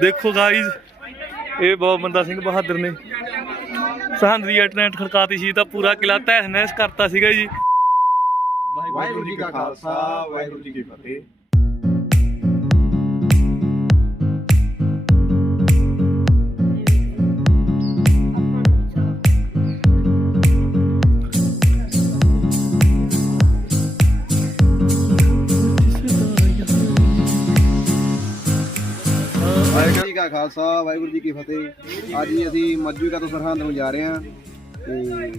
ਦੇਖੋ ਗਾਈਜ਼ ਇਹ ਬਹੁਤ ਬੰਦਾ ਸਿੰਘ ਬਹਾਦਰ ਨੇ। ਸਰਹੰਦ ਦੀ ਇੰਟਰਨੈਟ ਖੜਕਾਤੀ ਸੀ, ਤਾਂ ਪੂਰਾ ਕਿਲਾ ਤਹਿਸ ਨਹਿਸ ਕਰਤਾ ਸੀਗਾ ਜੀ। ਵਾਹਿਗੁਰੂ ਜੀ ਕਾ ਖਾਲਸਾ, ਵਾਹਿਗੁਰੂ ਜੀ ਕੀ ਫਤਿਹ। ਖਾਲਸਾ ਵਾਹਿਗੁਰੂ ਜੀ ਕੀ ਫਤਿਹ। ਅੱਜ ਹੀ ਅਸੀਂ ਮੱਜੂਕਾ ਤੋਂ ਸਰਹੰਦ ਨੂੰ ਜਾ ਰਹੇ ਹਾਂ ਤੇ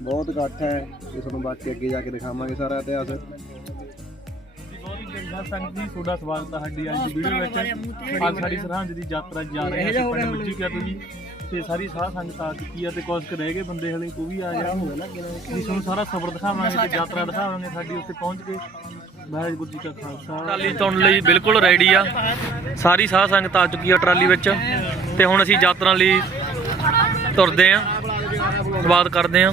ਬਹੁਤ ਇਕੱਠ ਹੈ। ਤੇ ਤੁਹਾਨੂੰ ਬਾਅਦ ਚ ਅੱਗੇ ਜਾ ਕੇ ਦਿਖਾਵਾਂਗੇ ਸਾਰਾ ਇਤਿਹਾਸ। ਸੰਗਤ ਜੀ ਤੁਹਾਡਾ ਸਵਾਗਤ ਹੈ ਸਾਡੀ ਅੱਜ ਦੀ ਵੀਡੀਓ ਵਿੱਚ। ਅੱਜ ਸਾਡੀ ਸਰਹੰਦ ਦੀ ਯਾਤਰਾ ਜਾ ਰਹੇ ਹਾਂ ਪਿੰਡ ਤੋਂ ਜੀ। ਤੇ ਸਾਰੀ ਸਾਧ ਸੰਗਤ ਆ ਚੁੱਕੀ ਆ ਤੇ ਕੁਝ ਕੁ ਰਹਿ ਗਏ ਬੰਦੇ ਹਲੇ ਕੋਈ ਵੀ ਆ ਜਾ ਅਸੀਂ ਤੁਹਾਨੂੰ ਸਾਰਾ ਸਫ਼ਰ ਦਿਖਾਵਾਂਗੇ ਤੇ ਯਾਤਰਾ ਦਿਖਾਵਾਂਗੇ ਸਾਡੀ ਉੱਥੇ ਪਹੁੰਚ ਕੇ। ਵਾਹਿਗੁਰੂ ਜੀ ਕਾ ਖਾਲਸਾ। ਟਰਾਲੀ ਤੁਰਨ ਲਈ ਬਿਲਕੁਲ ਰੈਡੀ ਆ। ਸਾਰੀ ਸਾਧ ਸੰਗਤ ਆ ਚੁੱਕੀ ਆ ਟਰਾਲੀ ਵਿੱਚ। ਤੇ ਹੁਣ ਅਸੀਂ ਯਾਤਰਾ ਲਈ ਤੁਰਦੇ ਆ। ਸਵਾਗਤ ਕਰਦੇ ਆ।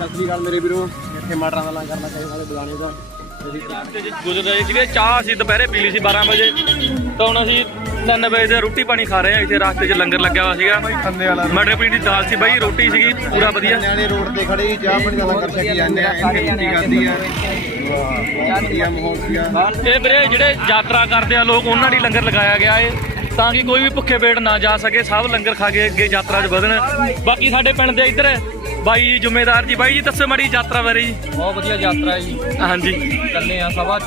ਸਤਿ ਸ੍ਰੀ ਅਕਾਲ ਮੇਰੇ ਵੀਰੋ। ਇੱਥੇ ਮਟਰਾਂ ਦਾ ਲੰਗਰ ਲੱਗਾ ਨਾਲੇ ਬੁਲਾਣੇ ਦਾ। ਗੁਜ਼ਰ ਰਹੇ ਸੀਗੇ। ਚਾਹ ਅਸੀਂ ਦੁਪਹਿਰੇ ਪੀ ਲਈ ਸੀ 12 ਵਜੇ। ਤਾਂ ਹੁਣ ਅਸੀਂ 3 ਵਜੇ ਦੇ ਰੋਟੀ ਪਾਣੀ ਖਾ ਰਹੇ ਆ ਇੱਥੇ ਰਸਤੇ 'ਚ ਲੰਗਰ ਲੱਗਿਆ ਹੋਇਆ ਸੀਗਾ। ਖੰਨੇ ਵਾਲਾ ਮਟਰ ਪਨੀਰ ਦੀ ਦਾਲ ਸੀ ਬਾਈ ਰੋਟੀ ਸੀਗੀ ਪੂਰਾ ਵਧੀਆ। ਨਿਆਣੇ ਰੋਡ ਤੇ ਖੜੇ ਸੀ ਚਾਹ ਪਾਣੀ ਦਾ ਲੰਗਰ ਛਕੀ ਜਾਂਦੇ ਆ ਇੱਥੇ ਰੋਟੀ ਖਾਂਦੀ ਆ। ਤੇ ਵੀਰੇ ਜਿਹੜੇ ਯਾਤਰਾ ਕਰਦੇ ਆ ਲੋਕ ਉਹਨਾਂ ਲਈ ਲੰਗਰ ਲਗਾਇਆ ਗਿਆ ਏ ਤਾਂ ਕਿ ਕੋਈ ਵੀ ਭੁੱਖੇ ਪੇਟ ਨਾ ਜਾ ਸਕੇ ਸਭ ਲੰਗਰ ਖਾ ਕੇ ਅੱਗੇ ਯਾਤਰਾ 'ਚ ਵਧਣ। ਬਾਕੀ ਸਾਡੇ ਪਿੰਡ ਦੇ ਇੱਧਰ ਬਾਈ ਜੀ ਜ਼ਿੰਮੇਦਾਰ ਜੀ ਬਾਈ ਜੀ ਦੱਸੋ ਮਾੜੀ ਯਾਤਰਾ ਬਾਰੇ ਜੀ। ਬਹੁਤ ਵਧੀਆ ਯਾਤਰਾ ਹੈ ਜੀ। ਹਾਂਜੀ। ਚੱਲੇ ਆ ਸਭਾ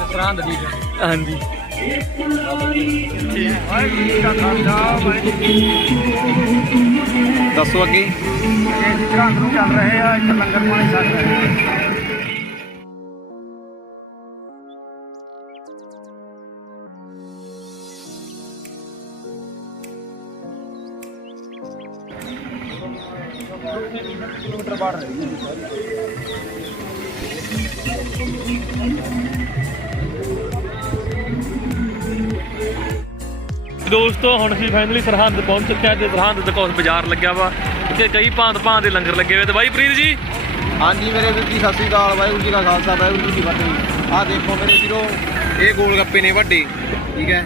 ਚ ਸਰਹੰਦ ਦੀ ਹਾਂਜੀ ਦੱਸੋ ਅੱਗੇ। ਸਰਹੰਦ ਨੂੰ ਚੱਲ ਰਹੇ ਆ ਇੱਕ ਲੰਗਰ ਪਾਣੀ ਛਕ ਰਹੇ ਦੋਸਤੋ, ਹੁਣ ਅਸੀਂ ਫਾਈਨਲੀ ਸਰਹੰਦ ਪਹੁੰਚ ਚੁੱਕਿਆ ਹਾਂ ਤੇ ਸਰਹੰਦ ਦੇ ਕੋਲ ਬਾਜ਼ਾਰ ਲੱਗਿਆ ਵਾ। ਇੱਥੇ ਕਈ ਭਾਂਤ ਭਾਂਤ ਦੇ ਲੰਗਰ ਲੱਗੇ ਹੋਏ ਤੇ ਬਾਈ ਪ੍ਰੀਤ ਜੀ। ਹਾਂਜੀ ਮੇਰੇ ਵੀਰ ਜੀ, ਸਤਿ ਸ੍ਰੀ ਅਕਾਲ, ਵਾਹਿਗੁਰੂ ਜੀ ਕਾ ਖਾਲਸਾ, ਵਾਹਿਗੁਰੂ ਜੀ ਕੀ ਫਤਿਹ। ਆਹ ਦੇਖੋ ਮੇਰੇ ਵੀਰੋ, ਇਹ ਗੋਲ ਗੱਪੇ ਨੇ ਵੱਡੇ, ਠੀਕ ਹੈ।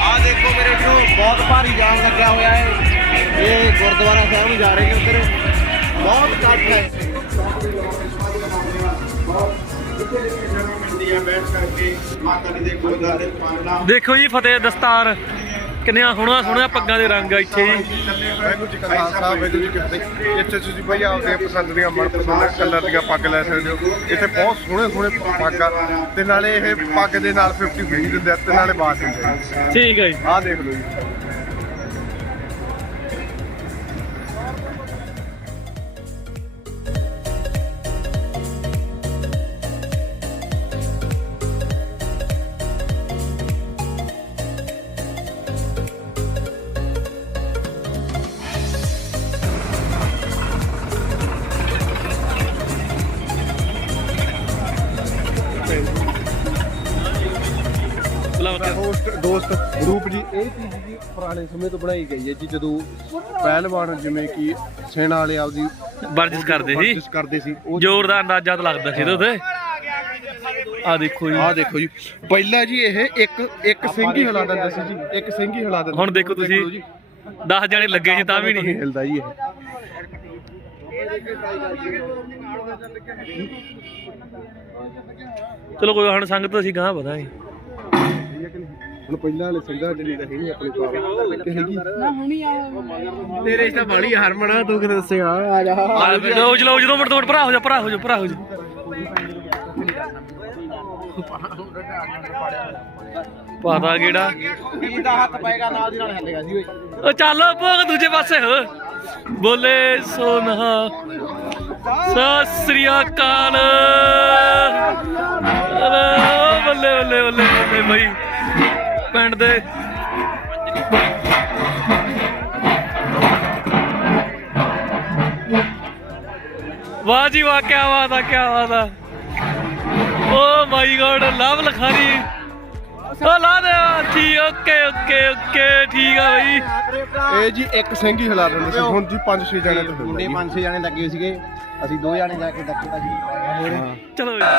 ਆਹ ਦੇਖੋ ਮੇਰੇ ਵੀਰੋ, ਬਹੁਤ ਭਾਰੀ ਜਾਮ ਲੱਗਿਆ ਹੋਇਆ ਹੈ। ਇਹ ਗੁਰਦੁਆਰਾ ਸਾਹਿਬ ਨੂੰ ਜਾ ਰਹੇ ਨੇ ਉੱਧਰ। ਬਹੁਤ ਇਕੱਠ ਹੈ। ਦੇਖੋ ਜੀ ਫਤਿਹ ਦਸਤਾਰ। ਕਿੰਨੀਆਂ ਸੋਹਣਾ ਸੋਹਣੀਆਂ ਪੱਗਾਂ ਦੇ ਰੰਗ ਆ ਇੱਥੇ ਜੀ। ਵਾਹਿਗੁਰੂ ਜੀ ਕਾ ਖਾਲਸਾ ਵਾਹਿਗੁਰੂ ਜੀ ਕੀ ਫਤਿਹ। ਇੱਥੇ ਤੁਸੀਂ ਭਈ ਆਪਦੇ ਪਸੰਦ ਦੀਆਂ ਮਨਪਸੰਦ ਕਲਰ ਦੀਆਂ ਪੱਗ ਲੈ ਸਕਦੇ ਹੋ। ਇੱਥੇ ਬਹੁਤ ਸੋਹਣੇ ਸੋਹਣੇ ਪੱਗ ਆ ਤੇ ਨਾਲੇ ਇਹ ਪੱਗ ਦੇ ਨਾਲ 50 ਫ੍ਰੀ ਦਿੰਦੇ ਆ ਤੇ ਨਾਲੇ ਬਾਤ ਦਿੰਦੇ ਠੀਕ ਹੈ ਜੀ। ਆਹ ਦੇਖ ਲਓ ਜੀ। ਦੋਸਤ ਰੂਪ ਜੀ ਇਹ ਚੀਜ਼ ਜੀ ਪੁਰਾਣੇ ਸਮੇਂ ਤੋਂ ਬਣਾਈ ਗਈ ਹੈ ਜੀ ਜਦੋਂ ਪਹਿਲਵਾਨ ਜਿਵੇਂ ਕਿ ਸੈਨਾ ਵਾਲੇ ਆਪਦੀ ਵਰਜਿਸ਼ ਕਰਦੇ ਸੀ। ਵਰਜਿਸ਼ ਕਰਦੇ ਸੀ ਉਹ ਜ਼ੋਰ ਦਾ ਅੰਦਾਜ਼ਾ ਤਾਂ ਲੱਗਦਾ ਸੀ ਇਹਦੇ ਉੱਤੇ। ਆ ਦੇਖੋ ਜੀ। ਆਹ ਦੇਖੋ ਜੀ। ਪਹਿਲਾਂ ਜੀ ਇਹ ਇੱਕ ਇੱਕ ਸਿੰਘ ਹੀ ਹਿਲਾ ਦਿੰਦਾ ਸੀ ਜੀ। ਇੱਕ ਸਿੰਘ ਹੀ ਹਿਲਾ ਦਿੰਦਾ ਹੁਣ ਦੇਖੋ ਤੁਸੀਂ 10 ਜਣੇ ਲੱਗੇ ਜੀ ਤਾਂ ਵੀ ਨਹੀਂ। ਹਿਲਦਾ ਜੀ ਇਹ। ਚਲੋ ਕੋਈ ਹੁਣ ਸੰਗਤ ਅਸੀਂ ਗਾਂ ਵਧਾਂਗੇ। ਹੁਣ ਪਹਿਲਾਂ ਵਾਲੇ ਸਿੰਘਾਂ ਜਿਹੜੀ ਤਾਂ ਹੈਗੀ ਆਪਣੀ ਪਾਵਰ ਕਿ ਹੈਗੀ। ਤੇਰੇ ਇਸ ਤਾਂ ਬਾਲੀ ਹਰਮਣਾ ਤੂੰ ਕਿਤੇ ਦੱਸੇਗਾ ਆ? ਜਾ। ਆ ਲਓ ਚਲੋ ਜਦੋਂ ਮੜ ਤੋੜ ਭਰਾ ਹੋ ਜਾ ਭਰਾ ਹੋ ਜਾ ਭਰਾ ਹੋ ਜਾ। ਪਾਦਾ ਕਿਹੜਾ? ਕੀ ਦਾ ਹੱਥ ਪਏਗਾ ਨਾਲ ਦੀ ਨਾਲ ਹੱਲੇਗਾ ਜੀ ਓਏ ਉਹ ਚੱਲ ਭੋਗ ਦੂਜੇ ਪਾਸੇ ਹੋ। ਬੋਲੇ ਸੋਨਹਾ ਸਤਿ ਸ੍ਰੀ ਅਕਾਲ। ਬੱਲੇ ਬੱਲੇ ਬੱਲੇ ਬੱਲੇ ਬਈ। ਪਿੰਡ ਦੇ। ਵਾਹ ਜੀ ਵਾਹ ਕੀ ਬਾਤ ਆ ਕੀ ਬਾਤ ਆ। ਓ ਮਾਈ ਗੋਡ ਲਵ ਲਖਾਰੀ। ਉਹ ਲਾ ਦੇ ਠੀਕ ਓਕੇ ਓਕੇ ਓਕੇ ਠੀਕ ਆ ਬਈ। ਇਹ ਜੀ ਇੱਕ ਸਿੰਘ ਹੀ ਹਿਲਾ ਦਿੰਦੇ ਸੀ ਹੁਣ ਜੀ 5-6 ਜਣੇ ਤੋਂ ਮੁੰਡੇ ਹੁੰਦਾ ਪੰਜ ਛੇ ਜਾਣੇ ਲੱਗੇ ਸੀਗੇ। ਅਸੀਂ ਦੋ ਜਾਣੇ ਜਾ ਕੇ ਡੱਕੇ ਭਾਜੀ। ਹਾਂ ਚਲੋ ਜਾ।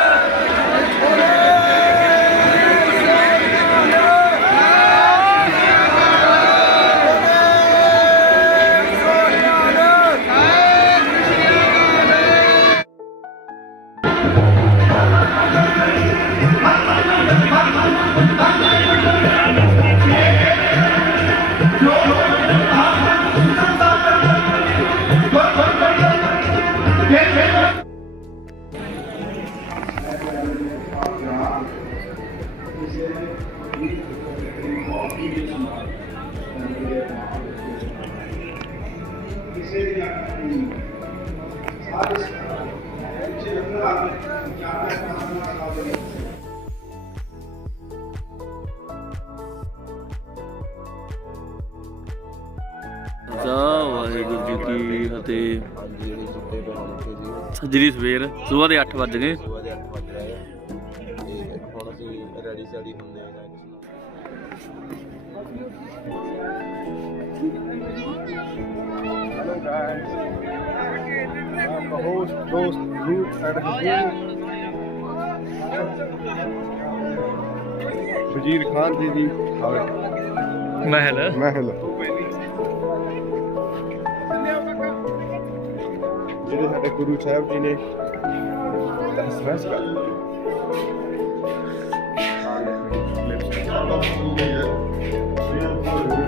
ਕੀ ਫਤਿਹ ਹਾਂਜੀ ਜਿਹੜੇ ਸੁੱਤੇ ਪਏ ਹੁਣ ਉੱਥੇ ਜੀ। ਸੱਜਰੀ ਸਵੇਰ ਸਵੇਰ ਦੇ 8 ਵਜ ਗਏ। ਸੁਬਾਹ ਦੇ 8 ਵਜ ਰਹੇ ਆ ਤੇ ਹੁਣ ਅਸੀਂ ਰੈਡੀ ਸੈਡੀ ਹੁੰਦੇ ਆ ਜਾ ਕੇ Hello guys. I'm the host, host, Root and Hazoor. Wazir Khan ji ਦੀ ਮਹਿਲ ਮਹਿਲ ਜਿਹੜੇ ਸਾਡੇ ਗੁਰੂ ਸਾਹਿਬ ਜੀ ਨੇ ਐਕਸਪ੍ਰੈਸ ਕਰ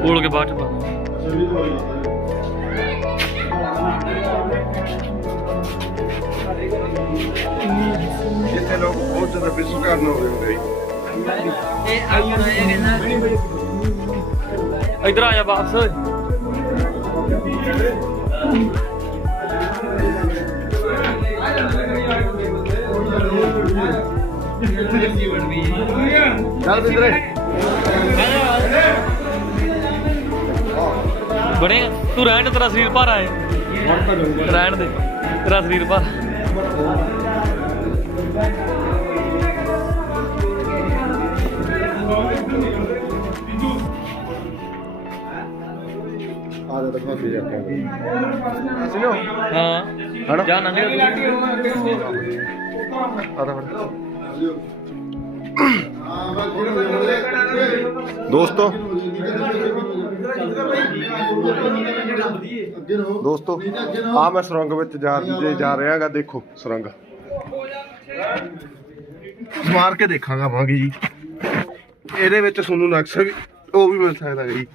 ਕੋਲ ਕੇ ਬਾਅਦ ਚ ਪਾ। ਜਿੱਥੇ ਲੋਕ ਬਹੁਤ ਜ਼ਿਆਦਾ ਵਿਜ਼ਿਟ ਕਰਨ ਆਉਂਦੇ ਹੁੰਦੇ ਸੀ ਇਧਰ ਆ ਜਾ ਵਾਪਸ। ਚੱਲ ਬਿੰਦਰੇ ਬਣੇ ਤੂੰ ਰਹਿਣ ਦੇ, ਤੇਰਾ ਸਰੀਰ ਭਾਰਾ ਹੈ। ਰਹਿਣ ਦੇ ਤੇਰਾ ਸਰੀਰ ਭਾਰਾ। ਆ ਜਾ ਦਿਖਾ ਕੇ ਸੁਣੋ ਹਾਂ। ਹਣਾ? ਜਾ ਨੰਗੇ ਆ ਤਾਂ ਫੜ ਦੋਸਤੋ। ਦੋਸਤੋ ਆ ਮੈਂ ਸੁਰੰਗ ਵਿੱਚ ਜਾ ਜੇ ਜਾ ਰਿਹਾਗਾ, ਦੇਖੋ ਸੁਰੰਗ। ਮਾਰ ਕੇ ਦੇਖਾਂਗਾ ਵਾਂਗੀ ਜੀ। ਇਹਦੇ ਵਿੱਚ ਤੁਹਾਨੂੰ ਨਕਸ਼ਾ ਵੀ ਉਹ ਵੀ ਮਿਲ ਸਕਦਾ ਜੀ।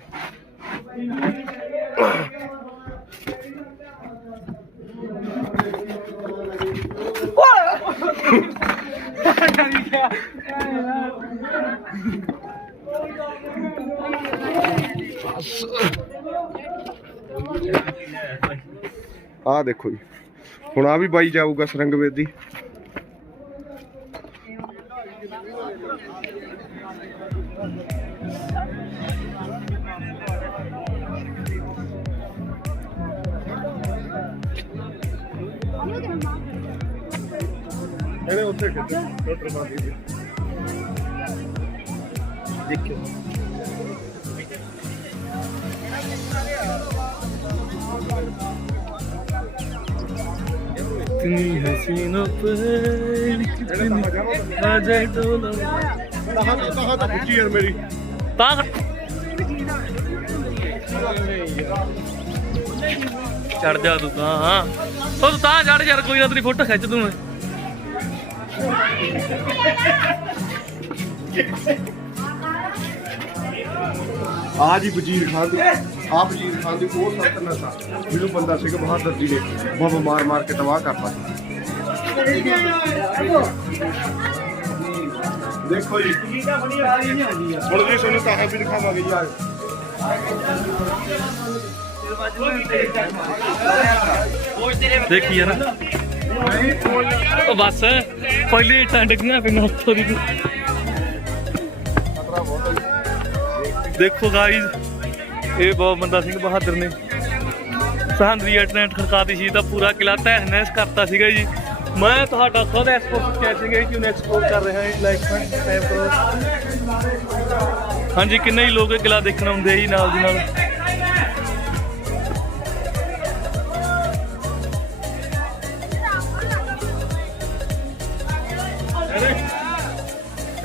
ਆਹ ਦੇਖੋ ਜੀ। ਹੁਣ ਆ ਵੀ ਬਾਈ ਜਾਊਗਾ ਸੁਰੰਗ ਵੇਦੀ ਇਹਨੇ ਉੱਥੇ ਕਿੱਥੇ ਟੋਟਰ ਮਾਰੀ ਦੀ ਦੇਖਿਓ इतनी हसीनों पे कितनी आ जाए डोला ਕਹਾਂ ਤਾਂ ਕਹਾਂ ਤਾਂ ਪੁੱਛੀ ਯਾਰ ਮੇਰੀ ਤਾਂ ਚੜ ਜਾ ਤੂੰ ਤਾਂ ਹਾਂ ਉਹ ਤੂੰ ਤਾਂ ਚੜ ਯਾਰ ਕੋਈ ਨਾ ਤੇਰੀ ਫੋਟੋ ਖਿੱਚ ਦੂੰ ਮੈਂ ਆ ਜੀ ਵਜ਼ੀਰ ਖਾਨ ਦੀ ਆ ਵਜ਼ੀਰ ਖਾਨ ਦੀ ਉਹ ਸਲਤਨਤ ਆ ਜਿਹਨੂੰ ਬੰਦਾ ਸਿੰਘ ਬਹਾਦਰ ਜੀ ਨੇ ਬੰਬ ਮਾਰ ਮਾਰ ਕੇ ਤਬਾਹ ਕਰਤਾ ਦੇਖੋ ਜੀ ਹੁਣ ਜੀ ਤੁਹਾਨੂੰ ਕਹਾ ਵੀ ਦਿਖਾਵਾਂਗੇ ਜੀ ਆ ਦੇਖੀ ਯਾਰ ਉਹ ਬਸ, ਪਹਿਲੇ ਟੰਡ ਗਿਆ ਫਿਰ ਉੱਥੋਂ ਦੀ ਦੇਖੋ ਗਾਈਜ਼ ਇਹ ਬਹੁਤ ਬੰਦਾ ਸਿੰਘ ਬਹਾਦਰ ਨੇ। ਸਰਹੰਦ ਦੀ ਖੜਕਾਤੀ ਸੀ, ਤਾਂ ਪੂਰਾ ਕਿਲਾ ਤਹਿਸ ਨਹਿਸ ਕਰਤਾ ਸੀਗਾ ਜੀ। ਮੈਂ ਤੁਹਾਡਾ ਖੁਦ ਐਕਸਪੋਰਟ ਚੈਸਿੰਗ ਹੈ ਕਿ ਐਕਸਪੋਰਟ ਕਰ ਰਿਹਾ ਹਾਂ ਲਾਈਕ ਟਾਈਪ ਕਰੋ ਹਾਂਜੀ, ਕਿੰਨੇ ਹੀ ਲੋਕ ਇਹ ਕਿਲਾ ਦੇਖਣ ਆਉਂਦੇ ਆ ਜੀ ਨਾਲ ਦੀ ਨਾਲ।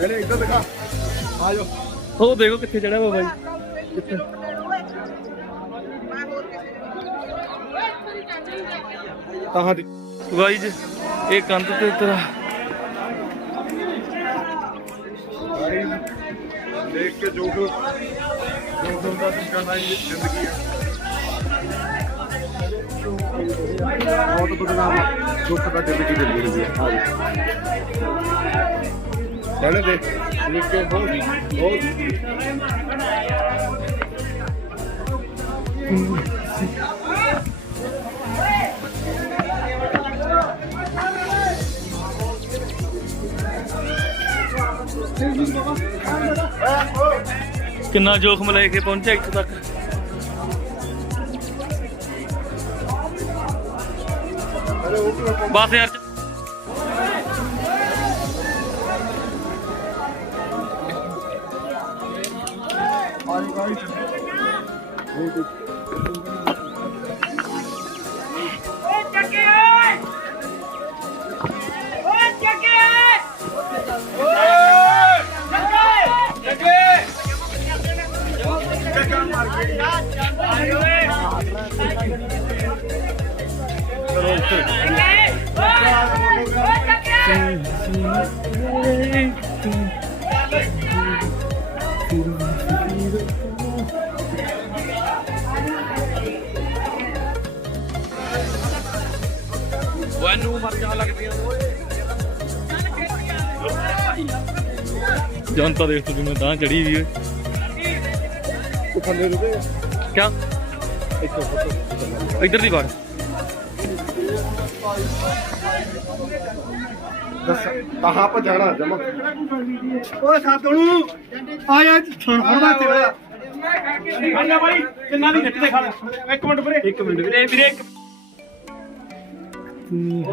ਇਹਨੇ ਇੱਧਰ ਦਿਖਾ। ਆ ਜਾਓ ਉਹ ਦੇਖੋ ਕਿੱਥੇ ਚੜਿਆ ਵਾ ਬਾਈ। ਕਿੱਥੇ? ਤਾਂ ਦੀ ਬਾਈ ਜੀ ਇਹ ਕੰਧ ਤੇ ਤੇਰਾ ਦੇਖ ਕੇ ਜੋ ਜੋ ਜੋ ਜੋ ਦਾ ਦਿਖਾਣਾ ਇਹ ਜ਼ਿੰਦਗੀ ਹੈ ਬਹੁਤ ਬਦਨਾਮ ਦੁੱਖ ਦਾ ਜ਼ਿੰਦਗੀ ਦਿੰਦੀ ਰਹਿੰਦੀ ਹੈ ਆ ਜਾਓ ਦੇ ਦੇਖ ਕੇ ਬਹੁਤ ਬਹੁਤ ਕਿੰਨਾ ਜੋਖਮ ਲੈ ਕੇ ਪਹੁੰਚਿਆ ਇੱਥੇ ਤੱਕ ਬਸ ਯਾਰ ਵਾਨੂੰ ਮਰਜਾਂ ਲੱਗਦੀਆਂ। ਜਨਤਾ ਦੇਖ ਤੂੰ ਮੈਂ ਤਾਂ ਚੜੀ ਵੀ ਓਏ ਥੱਲੇ ਰੁਕੇ ਕਿਆ? ਇੱਧਰ ਦੀ ਵੜ ਦੱਸ ਕਹਾਂ ਪਰ ਜਾਣਾ ਜਮਾ। ਓਏ ਸਾਤਣੂ ਆ ਜਾ ਸੁਣ ਹੁਣ ਬਾਤੇ ਵਾਲਾ ਖੜਨਾ ਬਾਈ ਕਿੰਨਾ ਦੀ ਨੱਟ ਤੇ ਖੜ। ਇੱਕ ਮਿੰਟ ਵੀਰੇ। ਇੱਕ ਮਿੰਟ ਵੀਰੇ। ਵੀਰੇ ਇੱਕ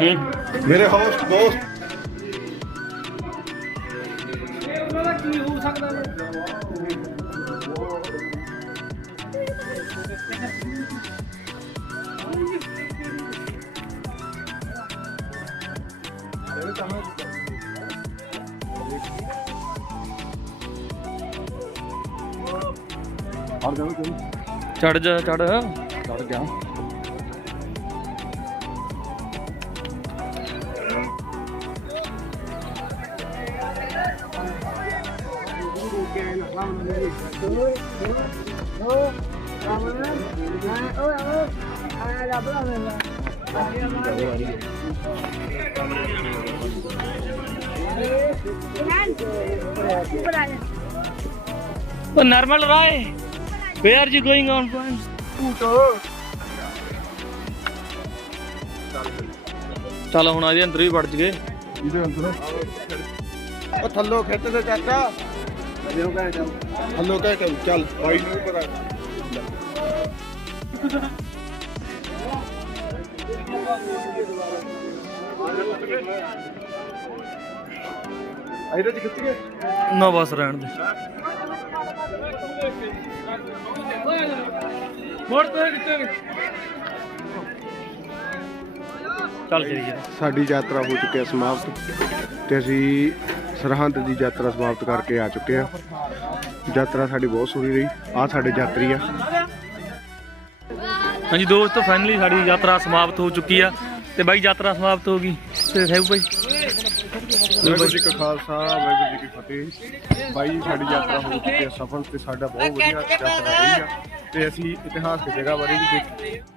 ਹੂੰ ਮੇਰੇ ਹੋਸਟ ਦੋਸਤ। ਔਰ ਜਾਓ ਚੜ ਜਾ ਚੜ ਚੜ ਗਿਆ। ਉਹ Nirmal Rai. Where are you going on ਚਲ ਹੁਣ ਇਹਦੇ ਅੰਦਰ ਵੀ ਵੜ ਜਗੇ ਇਹਦੇ ਅੰਦਰ। ਉਹ ਥੱਲੋਂ ਖਿੱਚ ਦੇ ਚਾਚਾ। ਥੱਲੋਂ ਕਹਿ ਕੇ ਚੱਲ। ਬਾਈ ਨੂੰ ਵੀ ਪਤਾ ਖਿੱਚ ਗਏ ਨਾ ਬਸ ਰਹਿਣ ਦੇ। ਮੋੜ ਤੇ ਕਿੱਥੇ ਚੱਲ ਚਲੀਏ ਸਾਡੀ ਯਾਤਰਾ ਹੋ ਚੁੱਕੀ ਹੈ ਸਮਾਪਤ ਤੇ ਅਸੀਂ ਸਰਹੰਦ ਦੀ ਯਾਤਰਾ ਸਮਾਪਤ ਕਰਕੇ ਆ ਚੁੱਕੇ ਹਾਂ। ਯਾਤਰਾ ਸਾਡੀ ਬਹੁਤ ਸੋਹਣੀ ਰਹੀ। ਆ ਸਾਡੇ ਯਾਤਰੀ ਆ। ਹਾਂਜੀ ਦੋਸਤੋ ਫਾਈਨਲੀ ਸਾਡੀ ਯਾਤਰਾ ਸਮਾਪਤ ਹੋ ਚੁੱਕੀ ਆ ਤੇ ਬਾਈ ਯਾਤਰਾ ਸਮਾਪਤ ਹੋ ਗਈ। ਤੇ ਸਹਿਬ ਬਾਈ ਵਾਹਿਗੁਰੂ ਜੀ ਕਾ ਖਾਲਸਾ ਵਾਹਿਗੁਰੂ ਜੀ ਕੀ ਫਤਿਹ। ਜੀ, ਸਾਡੀ ਯਾਤਰਾ ਹੋ ਚੁੱਕੀ ਹੈ ਸਫਲ ਤੇ ਸਾਡਾ ਬਹੁਤ ਵਧੀਆ ਯਾਤਰਾ ਰਹੀ ਆ ਤੇ ਅਸੀਂ ਇਤਿਹਾਸਕ ਜਗ੍ਹਾ ਬਾਰੇ ਵੀ ਦੇਖ